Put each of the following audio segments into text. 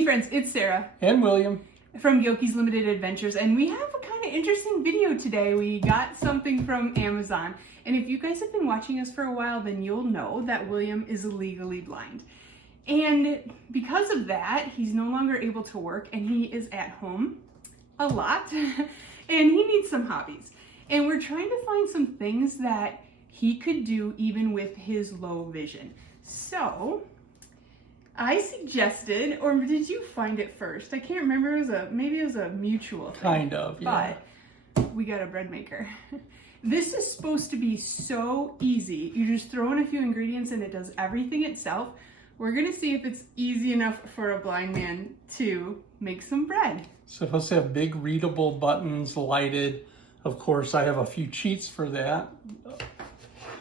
Hey friends, it's Sarah. And William. From Yoki's Limited Adventures, and we have a kind of interesting video today. We got something from Amazon, and if you guys have been watching us for a while, then you'll know that William is legally blind. And because of that, he's no longer able to work, and he is at home a lot, and he needs some hobbies. And we're trying to find some things that he could do even with his low vision. So I suggested, or did you find it first? I can't remember. Maybe it was a mutual thing. Kind of, yeah. But we got a bread maker. This is supposed to be so easy. You just throw in a few ingredients and it does everything itself. We're gonna see if it's easy enough for a blind man to make some bread. It's supposed to have big readable buttons, lighted. Of course, I have a few cheats for that.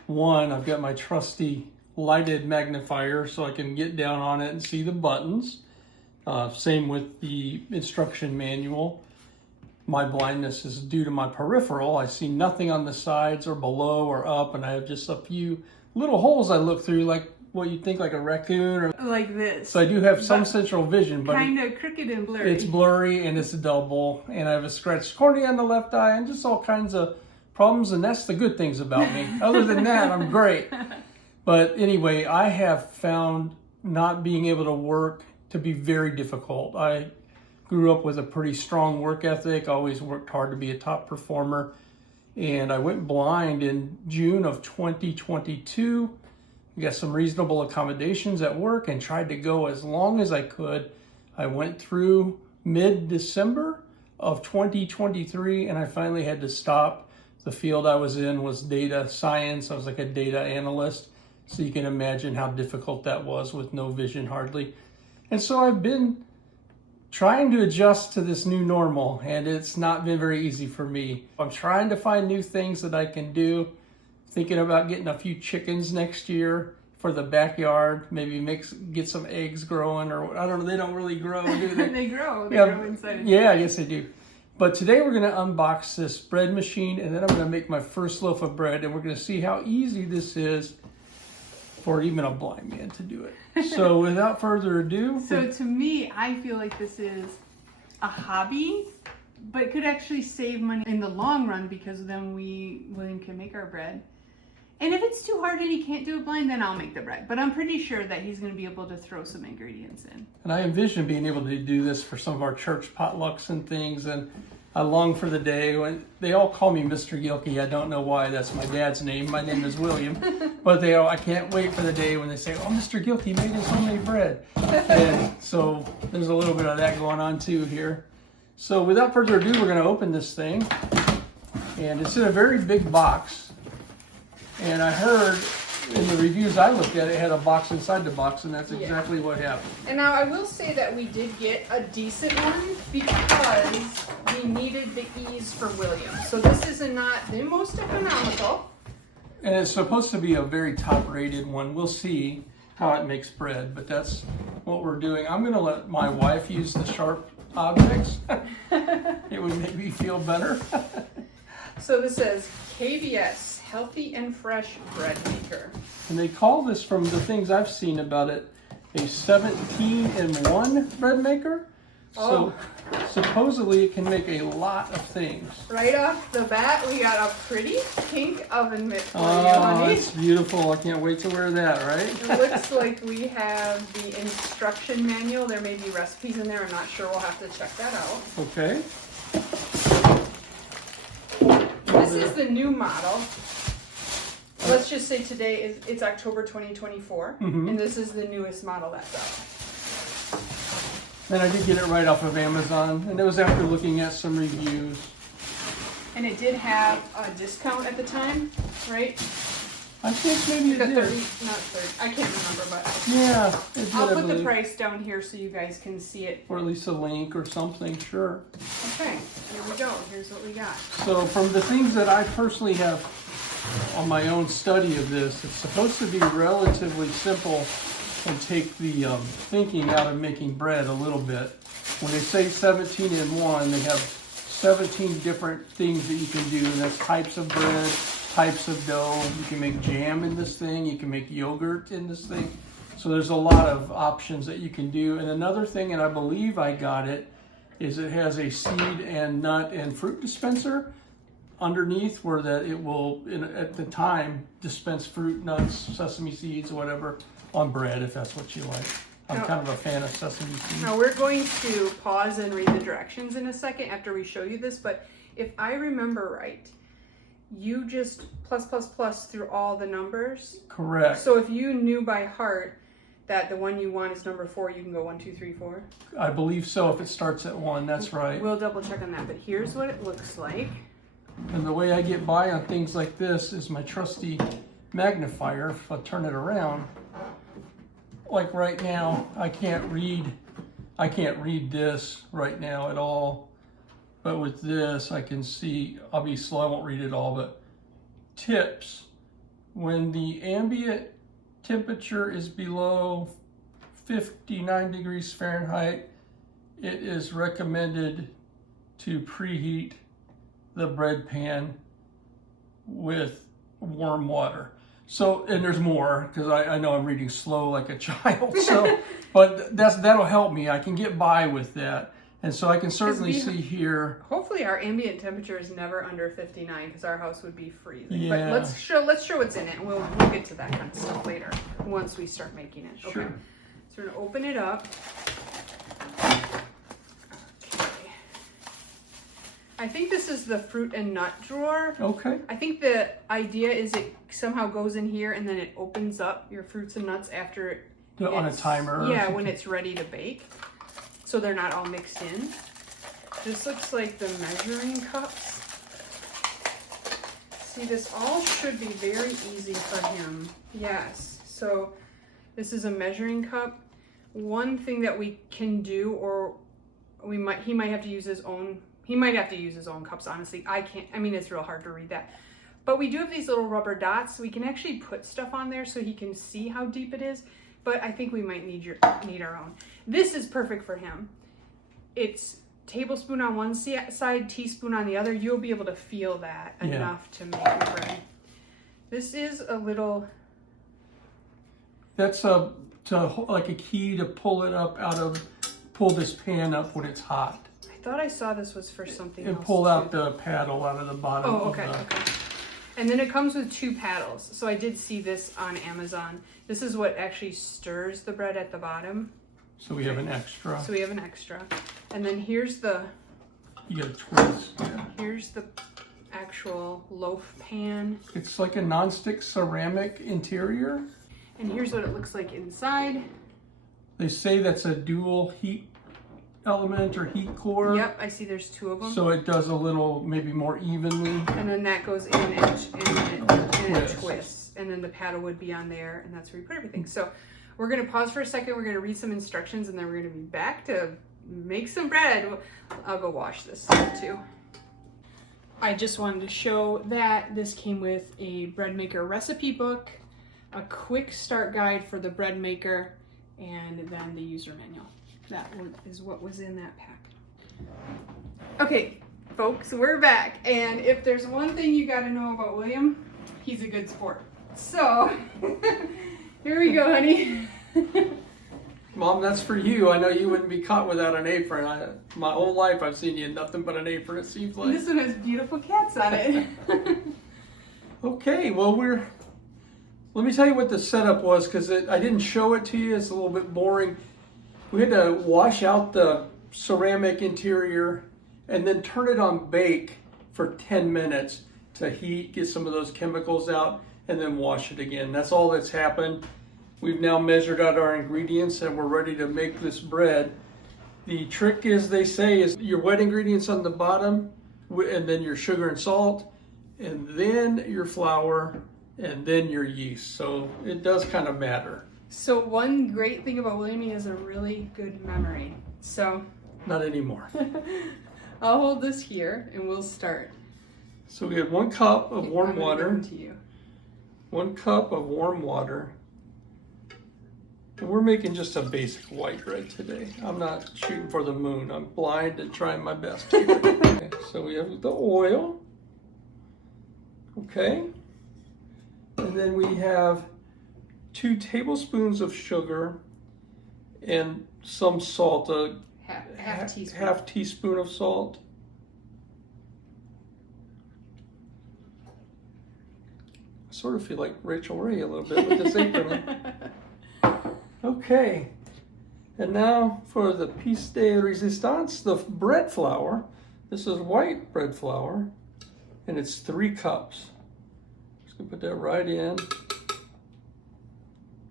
One, I've got my trusty lighted magnifier so I can get down on it and see the buttons. Same with the instruction manual. My blindness is due to my peripheral. I see nothing on the sides or below or up, and I have just a few little holes I look through, like what you'd think like a raccoon or like this. So I do have some central vision, but kind of crooked and blurry. It's blurry and it's double, and I have a scratched cornea on the left eye and just all kinds of problems, and that's the good things about me. Other than that, I'm great. But anyway, I have found not being able to work to be very difficult. I grew up with a pretty strong work ethic, always worked hard to be a top performer, and I went blind in June of 2022. I got some reasonable accommodations at work and tried to go as long as I could. I went through mid-December of 2023, and I finally had to stop. The field I was in was data science. I was like a data analyst. So you can imagine how difficult that was with no vision hardly. And so I've been trying to adjust to this new normal, and it's not been very easy for me. I'm trying to find new things that I can do. Thinking about getting a few chickens next year for the backyard. Maybe get some eggs growing, or I don't know, they don't really grow, do they? They grow inside. Yeah, I guess they do. But today we're gonna unbox this bread machine, and then I'm gonna make my first loaf of bread, and we're gonna see how easy this is for even a blind man to do it. So without further ado. So to me, I feel like this is a hobby, but could actually save money in the long run, because then William can make our bread. And if it's too hard and he can't do it blind, then I'll make the bread. But I'm pretty sure that he's going to be able to throw some ingredients in. And I envision being able to do this for some of our church potlucks and things. And I long for the day when they all call me Mr. Gilkey. I don't know why. That's my dad's name. My name is William. But I can't wait for the day when they say, oh, Mr. Gilkey made his homemade bread. And so there's a little bit of that going on too here. So without further ado, we're going to open this thing. And it's in a very big box. And I heard in the reviews I looked at, it had a box inside the box, and that's exactly what happened. And now I will say that we did get a decent one because we needed the ease for William. So this is not the most economical. And it's supposed to be a very top-rated one. We'll see how it makes bread, but that's what we're doing. I'm going to let my wife use the sharp objects. It would make me feel better. So this says KBS. Healthy and fresh bread maker. And they call this, from the things I've seen about it, a 17-in-1 bread maker. Oh. So supposedly it can make a lot of things. Right off the bat, we got a pretty pink oven mitt for you, Oh, honey. it's beautiful. I can't wait to wear that, right? It looks like we have the instruction manual. There may be recipes in there. I'm not sure. We'll have to check that out. Okay. This is the new model. Let's just say today it's October 2024, and this is the newest model that's out. And I did get it right off of Amazon, and it was after looking at some reviews. And it did have a discount at the time, right? I think maybe it The did. 30, not 30, I can't remember, but Yeah, it did, I'll I put the believe. price down here so you guys can see it. Or at least a link or something, sure. Okay, here we go. Here's what we got. So from the things that I personally have on my own study of this, it's supposed to be relatively simple and take the thinking out of making bread a little bit. When they say 17-in-1, they have 17 different things that you can do, and that's types of bread, types of dough. You can make jam in this thing. You can make yogurt in this thing. So there's a lot of options that you can do. And another thing, and I believe I got it, is it has a seed and nut and fruit dispenser underneath where that it will, at the time, dispense fruit, nuts, sesame seeds, whatever, on bread if that's what you like. I'm kind of a fan of sesame seeds. Now we're going to pause and read the directions in a second after we show you this, but if I remember right, you just plus through all the numbers. Correct. So if you knew by heart that the one you want is number 4, you can go 1, 2, 3, 4. I believe so if it starts at 1, that's right. We'll double check on that, but here's what it looks like. And the way I get by on things like this is my trusty magnifier. If I turn it around, like right now, I can't read this right now at all. But with this, I can see, obviously I won't read it all, but tips. When the ambient temperature is below 59 degrees Fahrenheit, it is recommended to preheat the bread pan with warm water. So, and there's more, because I know I'm reading slow like a child, so, but that'll help me. I can get by with that. And so I can certainly see here. Hopefully our ambient temperature is never under 59 because our house would be freezing. Yeah. But let's show what's in it. We'll get to that kind of stuff later once we start making it. Okay. Sure. So we're gonna open it up. Okay. I think this is the fruit and nut drawer. Okay. I think the idea is it somehow goes in here and then it opens up your fruits and nuts after On a timer. Yeah, when it's ready to bake. So they're not all mixed in. This looks like the measuring cups. See, this all should be very easy for him. Yes, so this is a measuring cup. One thing that we can do, or he might have to use his own cups, honestly. I can't, I mean, it's real hard to read that. But we do have these little rubber dots, so we can actually put stuff on there so he can see how deep it is. But I think we might need our own. This is perfect for him. It's tablespoon on one side, teaspoon on the other. You'll be able to feel that enough to make your bread. This is a little... That's like a key to pull it up pull this pan up when it's hot. I thought I saw this was for something else. And pull out the paddle out of the bottom. Oh, okay, okay. And then it comes with 2 paddles. So I did see this on Amazon. This is what actually stirs the bread at the bottom. So we have an extra. So we have an extra. And then here's the... You got a twist. Yeah. Here's the actual loaf pan. It's like a nonstick ceramic interior. And here's what it looks like inside. They say that's a dual heat element or heat core. Yep, I see there's 2 of them. So it does a little, maybe more evenly. And then that goes in and it twists. And then the paddle would be on there, and that's where you put everything. So we're gonna pause for a second. We're gonna read some instructions, and then we're gonna be back to make some bread. I'll go wash this too. I just wanted to show that this came with a bread maker recipe book, a quick start guide for the bread maker, and then the user manual. That is what was in that pack. Okay, folks, we're back. And if there's one thing you gotta know about William, he's a good sport. So, here we go, honey. Mom, that's for you. I know you wouldn't be caught without an apron. My whole life I've seen you in nothing but an apron, it seems like. This one has beautiful cats on it. Okay, well let me tell you what the setup was, because I didn't show it to you. It's a little bit boring. We had to wash out the ceramic interior and then turn it on bake for 10 minutes to heat, get some of those chemicals out, and then wash it again. That's all that's happened. We've now measured out our ingredients and we're ready to make this bread. The trick is, they say, is your wet ingredients on the bottom, and then your sugar and salt, and then your flour, and then your yeast. So it does kind of matter. So one great thing about William, he has a really good memory. So not anymore. I'll hold this here and we'll start. So we have 1 cup of warm water. To you. 1 cup of warm water. And we're making just a basic white bread today. I'm not shooting for the moon. I'm blind and trying my best here. Okay, so we have the oil. Okay. And then we have 2 tablespoons of sugar and some salt, half teaspoon of salt. I sort of feel like Rachel Ray a little bit with this apron on. Okay, and now for the piece de resistance, the bread flour. This is white bread flour, and it's 3 cups. Just gonna put that right in.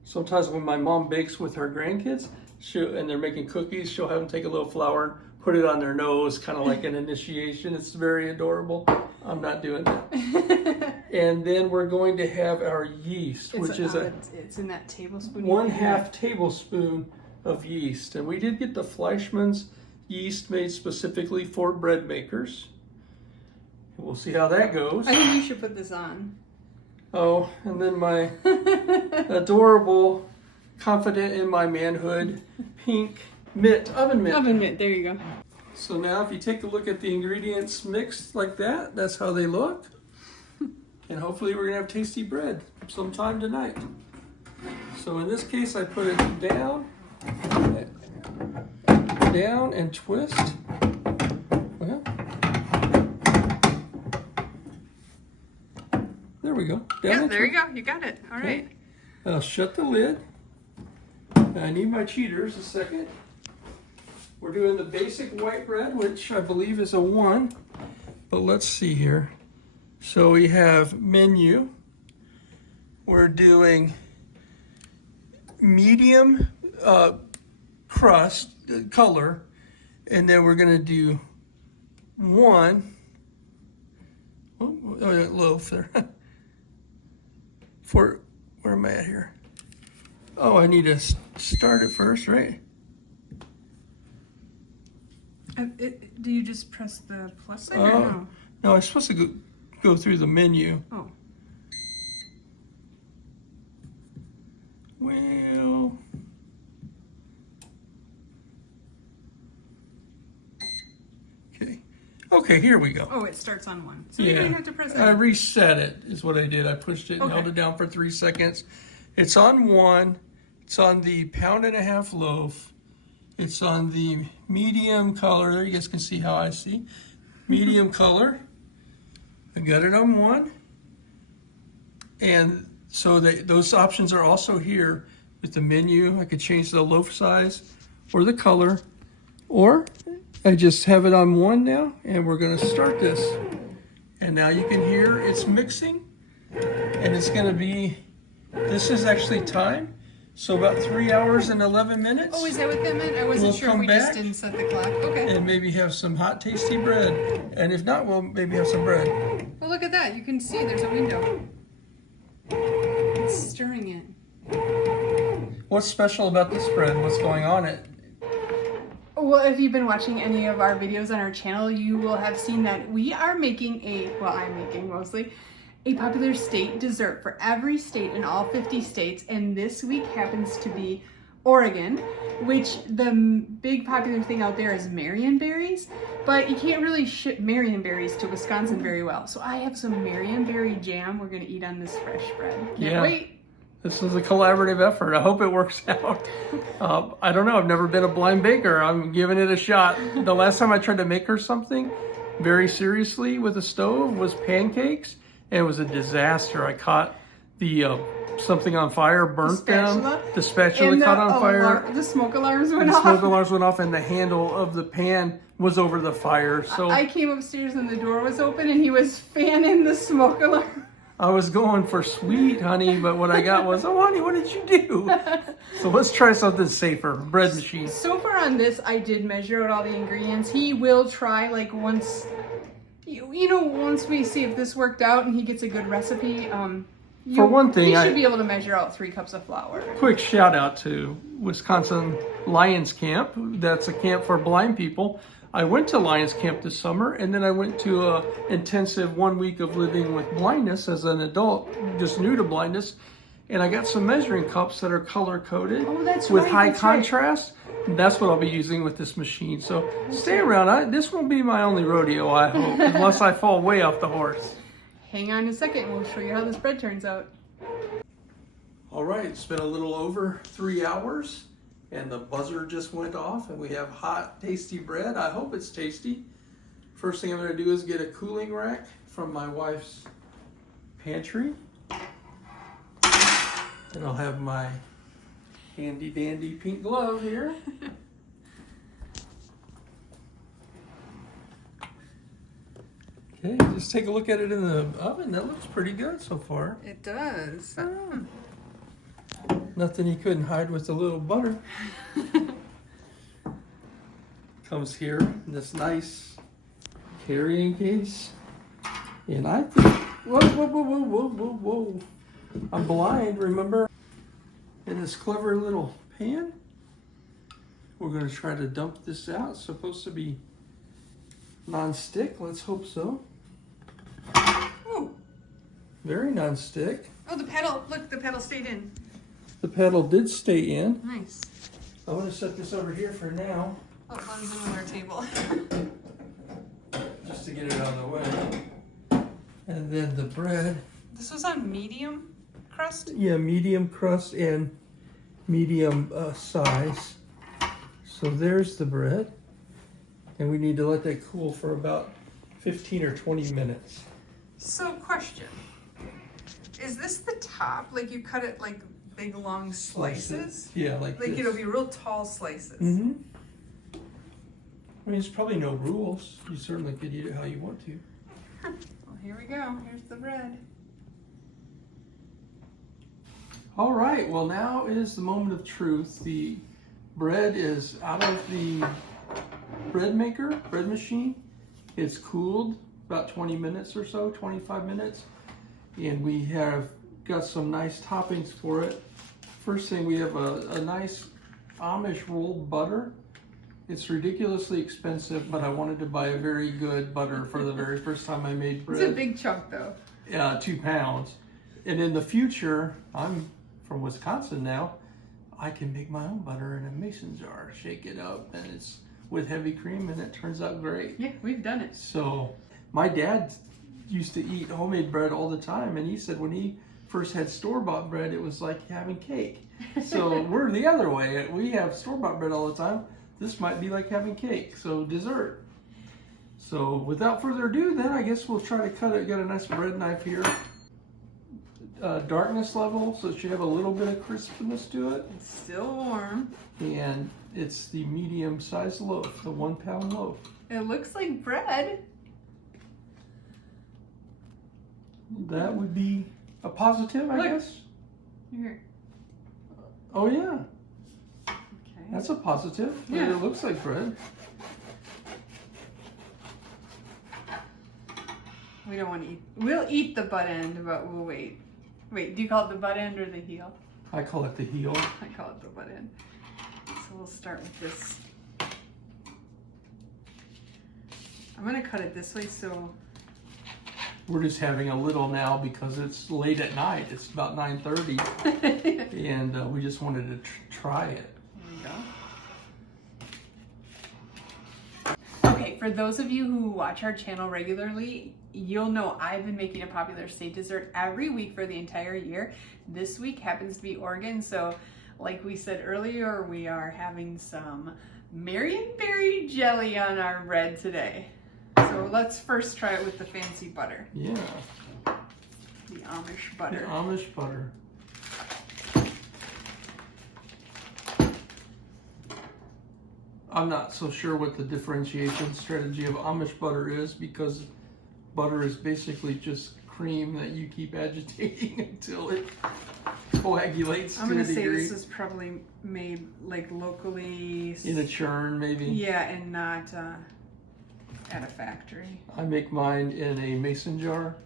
Sometimes when my mom bakes with her grandkids, and they're making cookies, she'll have them take a little flour and put it on their nose, kind of like an initiation. It's very adorable. I'm not doing that. And then we're going to have our yeast, which is it's in that tablespoon. 1/2 tablespoon of yeast. And we did get the Fleischmann's yeast made specifically for bread makers. And we'll see how that goes. I think you should put this on. Oh, and then my adorable, confident in my manhood, pink oven mitt. Oven mitt, there you go. So now if you take a look at the ingredients mixed like that, that's how they look. And hopefully we're gonna have tasty bread sometime tonight. So in this case, I put it down and twist. Well, there we go. Yeah, there you go. You got it. All right. Okay. I'll shut the lid. I need my cheaters a second. We're doing the basic white bread, which I believe is a 1. But let's see here. So we have menu. We're doing medium crust color, and then we're gonna do 1 loaf there. For where am I at here? Oh, I need to start it first, right? Do you just press the plus sign or no? No, I'm supposed to go through the menu. Oh. Well, okay, here we go. Oh, it starts on 1. So you don't have to press it. I reset it is what I did. I pushed it and held it down for 3 seconds. It's on 1. It's on the 1.5-pound loaf. It's on the medium color. There, you guys can see how I see. Medium color. I got it on 1. And so those options are also here with the menu. I could change the loaf size or the color, or I just have it on 1 now, and we're gonna start this. And now you can hear it's mixing, and it's gonna be, this is actually time. So about 3 hours and 11 minutes. Oh, is that what that meant? I wasn't sure if we just didn't set the clock. Okay. And maybe have some hot, tasty bread. And if not, we'll maybe have some bread. Well, look at that. You can see there's a window. It's stirring it. What's special about this bread? What's going on it? Well, if you've been watching any of our videos on our channel, you will have seen that we are making I'm making mostly, a popular state dessert for every state in all 50 states, and this week happens to be Oregon, which the big popular thing out there is Marionberries, but you can't really ship Marionberries to Wisconsin very well. So I have some Marionberry jam we're gonna eat on this fresh bread. Can't wait. This is a collaborative effort. I hope it works out. I don't know, I've never been a blind baker. I'm giving it a shot. The last time I tried to make her something very seriously with a stove was pancakes. And it was a disaster. I caught the something on fire, burnt them. The spatula caught on fire. The smoke alarms went off. The smoke alarms went off, and the handle of the pan was over the fire. So I came upstairs and the door was open, and he was fanning the smoke alarm. I was going for sweet, honey, but what I got was, oh, honey, what did you do? So let's try something safer. Bread machine. So far on this, I did measure out all the ingredients. He will try like once. Once we see if this worked out and he gets a good recipe, for one thing, he should be able to measure out 3 cups of flour. Quick shout out to Wisconsin Lions Camp. That's a camp for blind people. I went to Lions Camp this summer, and then I went to an intensive 1 week of living with blindness as an adult, just new to blindness. And I got some measuring cups that are color coded with high contrast. That's what I'll be using with this machine. So stay around. This won't be my only rodeo, I hope, unless I fall way off the horse. Hang on a second. We'll show you how this bread turns out. All right, it's been a little over 3 hours and the buzzer just went off and we have hot, tasty bread. I hope it's tasty. First thing I'm gonna do is get a cooling rack from my wife's pantry. And I'll have my handy dandy pink glove here. Okay, just take a look at it in the oven. That looks pretty good so far. It does. Nothing you couldn't hide with a little butter. Comes here in this nice carrying case. And I think, whoa, whoa, whoa, whoa, whoa, whoa, whoa. I'm blind, remember? In this clever little pan. We're gonna try to dump this out. It's supposed to be non-stick, let's hope so. Oh, very non-stick. oh, the pedal, look, the pedal stayed in. The pedal did stay in. Nice. I'm gonna set this over here for now. Oh, it runs on our table. Just to get it out of the way. And then the bread. This was on medium crust? Yeah, medium crust and medium size. So there's the bread. And we need to let that cool for about 15 or 20 minutes. So, question. Is this the top? Like you cut it like big long slices? Yeah, like this. it'll be real tall slices. Mm-hmm. I mean, there's probably no rules. You certainly could eat it how you want to. Well, here we go. Here's the bread. All right, well now is the moment of truth. The bread is out of the bread machine. It's cooled about 20 minutes or so, 25 minutes. And we have got some nice toppings for it. First thing, we have a nice Amish rolled butter. It's ridiculously expensive, but I wanted to buy a very good butter for the very first time I made bread. It's a big chunk though. 2 pounds. And in the future, I'm from Wisconsin now, I can make my own butter in a mason jar, shake it up, and it's with heavy cream, and it turns out great. Yeah, we've done it. So my dad used to eat homemade bread all the time, and he said when he first had store-bought bread, it was like having cake. So we're the other way. We have store-bought bread all the time. This might be like having cake, so dessert. So without further ado, then I guess we'll try to cut it. Got a nice bread knife here. Darkness level, so it should have a little bit of crispness to it. It's still warm. And it's the medium-sized loaf, the 1 pound loaf. It looks like bread. That would be a positive, I guess. Here. Oh yeah, Okay. that's a positive. Yeah. It looks like bread. We don't want to eat. We'll eat the butt end, but we'll wait. Wait, do you call it the butt end or the heel? I call it the heel. I call it the butt end. So we'll start with this. I'm gonna cut it this way so. We're just having a little now because it's late at night. It's about 9:30, and we just wanted to try it. There we go. Okay, for those of you who watch our channel regularly, you'll know I've been making a popular state dessert every week for the entire year. This week happens to be Oregon, so like we said earlier, we are having some Marionberry jelly on our bread today. So let's first try it with the fancy butter. Yeah. The Amish butter. The Amish butter. I'm not so sure what the differentiation strategy of Amish butter is, because butter is basically just cream that you keep agitating until it coagulates I'm to a gonna say degree. this is probably made like locally. In a churn, maybe. Yeah, and not at a factory. I make mine in a mason jar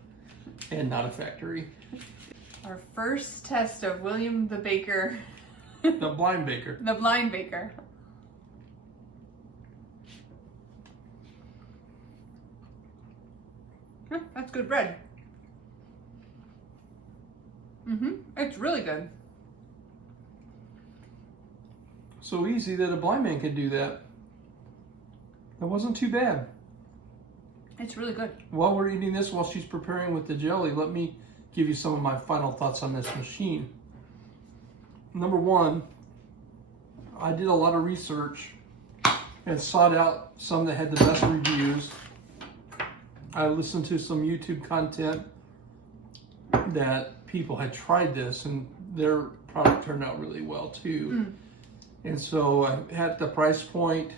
and not a factory. Our first test of William the Baker. The blind baker. The blind baker. That's good bread. It's really good. So easy that a blind man could do that. That wasn't too bad. It's really good. While we're eating this, while she's preparing with the jelly, let me give you some of my final thoughts on this machine. number one, I did a lot of research and sought out some that had the best reviews. I listened to some YouTube content that people had tried this and their product turned out really well too. And so I had the price point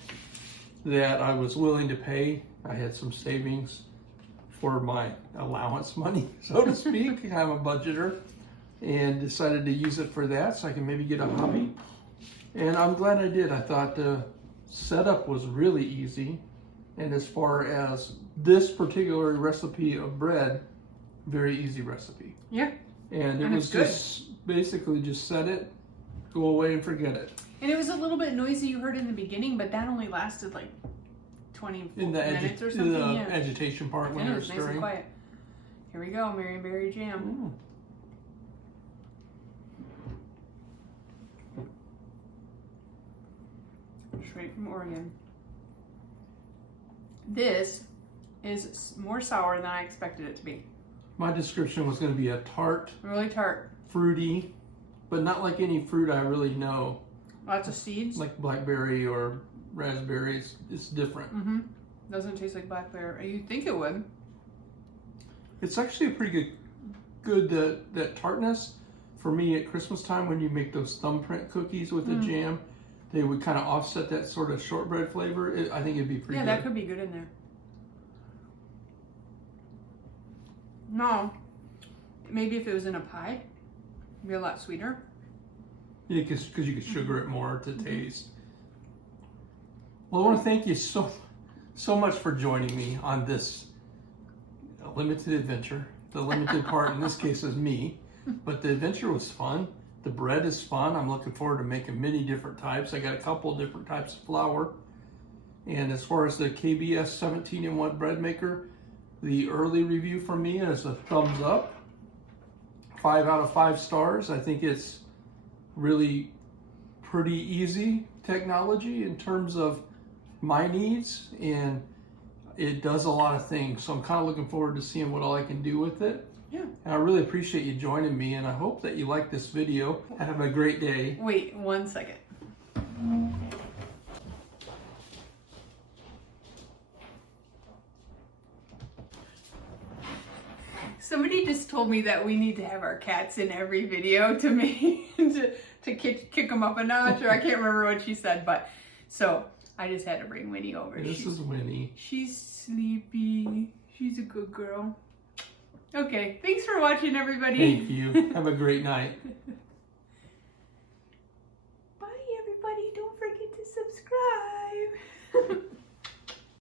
that I was willing to pay. I had some savings for my allowance money, so to speak. I'm a budgeter and decided to use it for that so I can maybe get a hobby. And I'm glad I did. I thought the setup was really easy. And as far as this particular recipe of bread, very easy recipe. Yeah. And it was just basically just set it, go away and forget it. And it was a little bit noisy you heard in the beginning, but that only lasted like 20 minutes or something. In the agitation part when it they were was nice stirring. and quiet. Here we go, Marionberry jam. Straight from Oregon. This is more sour than I expected it to be. My description was going to be a tart, Really tart. fruity, but not like any fruit I really know. Lots of seeds. Like blackberry or raspberry. It's different. Doesn't taste like blackberry. You'd think it would. It's actually a pretty good that tartness. For me at Christmas time when you make those thumbprint cookies with the jam, they would kind of offset that sort of shortbread flavor. I think it'd be pretty good. Yeah, that could be good in there. No. Maybe if it was in a pie, it'd be a lot sweeter. Yeah, because you could sugar it more to taste. Well, I want to thank you so much for joining me on this limited adventure. The limited part in this case is me, but the adventure was fun. The bread is fun. I'm looking forward to making many different types. I got a couple of different types of flour. And as far as the KBS 17-in-1 bread maker, the early review from me is a thumbs up. 5 out of 5 stars. I think it's really pretty easy technology in terms of my needs, and it does a lot of things. So I'm kind of looking forward to seeing what all I can do with it. Yeah. And I really appreciate you joining me, and I hope that you like this video. Have a great day. Wait 1 second. Somebody just told me that we need to have our cats in every video to make to kick them up a notch, or I can't remember what she said, but so I just had to bring Winnie over. This is Winnie. She's sleepy. She's a good girl. Okay, thanks for watching, everybody. Thank you. Have a great night. Bye, everybody. Don't forget to subscribe.